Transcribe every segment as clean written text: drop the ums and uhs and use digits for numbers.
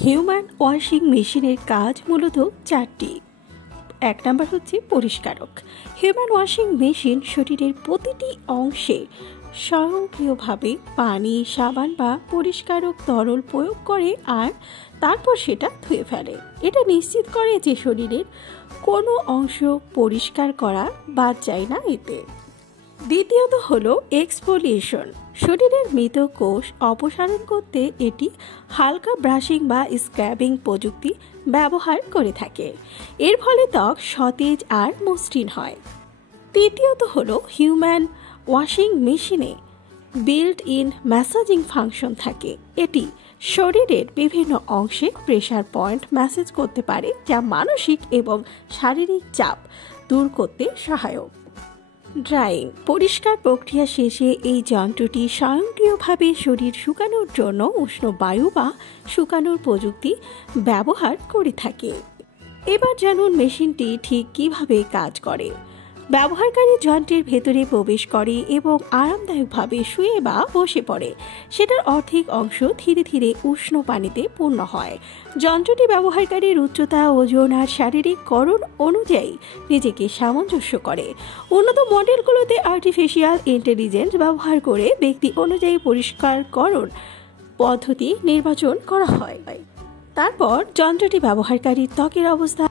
Human washing মেশিনের কাজ মূলত চারটি। এক নাম্বার হচ্ছে পরিষ্কারক। হিউম্যান ওয়াশিং মেশিন শরীরের প্রতিটি অংশে স্বয়ংক্রিয়ভাবে পানি, সাবান বা পরিষ্কারক তরল প্রয়োগ করে আর তারপর সেটা ধুয়ে ফেলে। এটা নিশ্চিত করে যে শরীরের কোনো অংশ পরিষ্কার করা বাদ যায় না এতে। দ্বিতীয়ত হলো এক্সফোলিয়েশন। শরীরের মৃত কোষ অপসারণ করতে এটি হালকা ব্রাশিং বা স্ক্রাবিং প্রযুক্তি ব্যবহার করে থাকে। এর ফলে ত্বক সতেজ আর মসৃণ হয়। তৃতীয়ত হলো হিউম্যান ওয়াশিং মেশিনে বিল্ট ইন ম্যাসাজিং ফাংশন থাকে। এটি শরীরের বিভিন্ন অংশে প্রেসার পয়েন্ট ম্যাসেজ করতে পারে, যা মানসিক এবং শারীরিক চাপ দূর করতে সহায়ক। ড্রাইং পরিষ্কার প্রক্রিয়া শেষে এই যন্ত্রটি স্বয়ংক্রিয়ভাবে শরীর শুকানোর জন্য উষ্ণ বায়ু বা শুকানোর প্রযুক্তি ব্যবহার করে থাকে। এবার জানুন মেশিনটি ঠিক কিভাবে কাজ করে। ব্যবহারকারী যন্ত্রের ভেতরে প্রবেশ করে এবং আরামদায়কভাবে শুয়ে বা বসে পড়ে। সেটার অর্ধেক অংশ ধীরে ধীরে উষ্ণ পানিতে পূর্ণ হয়। যন্ত্রটি ব্যবহারকারীর উচ্চতা, ওজন আর শারীরিক গড়ন অনুযায়ী নিজেকে সামঞ্জস্য করে। উন্নত মডেলগুলোতে আর্টিফিশিয়াল ইন্টেলিজেন্স ব্যবহার করে ব্যক্তি অনুযায়ী পরিষ্কারকরণ পদ্ধতি নির্বাচন করা হয়। তারপর যন্ত্রটি ব্যবহারকারীর ত্বকের অবস্থা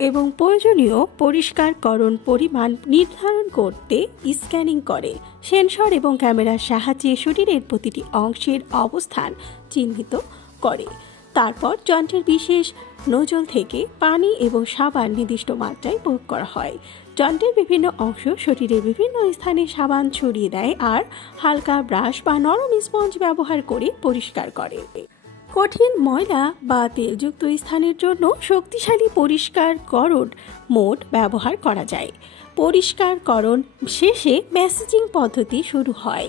এবং প্রয়োজনীয় পরিষ্কারকরণ পরিমাণ নির্ধারণ করতে স্ক্যানিং করে। সেন্সর এবং ক্যামেরার সাহায্যে শরীরের প্রতিটি অংশের অবস্থান চিহ্নিত করে। তারপর যন্ত্রের বিশেষ নোজল থেকে পানি এবং সাবান নির্দিষ্ট মাত্রায় প্রয়োগ করা হয়। যন্ত্রের বিভিন্ন অংশ শরীরের বিভিন্ন স্থানে সাবান ছড়িয়ে দেয় আর হালকা ব্রাশ বা নরম স্পঞ্জ ব্যবহার করে পরিষ্কার করে। কঠিন ময়লা বা তেলযুক্ত স্থানের জন্য শক্তিশালী পরিষ্কারকরণ মোড ব্যবহার করা যায়। পরিষ্কারকরণ শেষে ম্যাসেজিং পদ্ধতি শুরু হয়।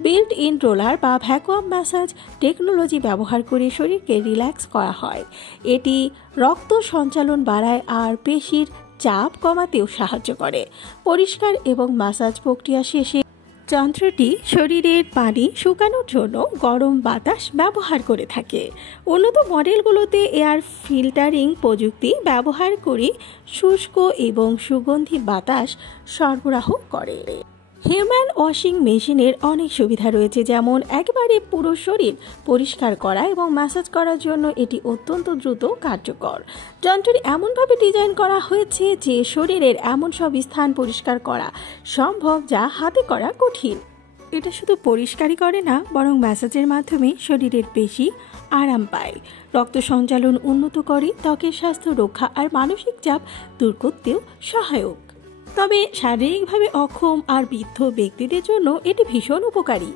বিল্ট ইন রোলার বা ভ্যাকুয়াম ম্যাসাজ টেকনোলজি ব্যবহার করে শরীরকে রিল্যাক্স করা হয়। এটি রক্ত সঞ্চালন বাড়ায় আর পেশির চাপ কমাতেও সাহায্য করে। পরিষ্কার এবং ম্যাসাজ প্রক্রিয়া শেষে যন্ত্রটি শরীরের পানি শুকানোর জন্য গরম বাতাস ব্যবহার করে থাকে। উন্নত মডেলগুলোতে এয়ার ফিল্টারিং প্রযুক্তি ব্যবহার করে শুষ্ক এবং সুগন্ধি বাতাস সরবরাহ করে। হিউম্যান ওয়াশিং মেশিনের অনেক সুবিধা রয়েছে, যেমন একেবারে পুরো শরীর পরিষ্কার করা এবং ম্যাসাজ করার জন্য এটি অত্যন্ত দ্রুত কার্যকর। যন্ত্রটি এমনভাবে ডিজাইন করা হয়েছে যে শরীরের এমন সব স্থান পরিষ্কার করা সম্ভব যা হাতে করা কঠিন। এটা শুধু পরিষ্কারই করে না, বরং ম্যাসাজের মাধ্যমে শরীরের পেশি আরাম পায়, রক্ত সঞ্চালন উন্নত করে, ত্বকের স্বাস্থ্য রক্ষা আর মানসিক চাপ দূর করতেও সহায়ক। তবে শারীরিকভাবে অক্ষম আর বৃদ্ধ ব্যক্তিদের জন্য এটি ভীষণ উপকারী।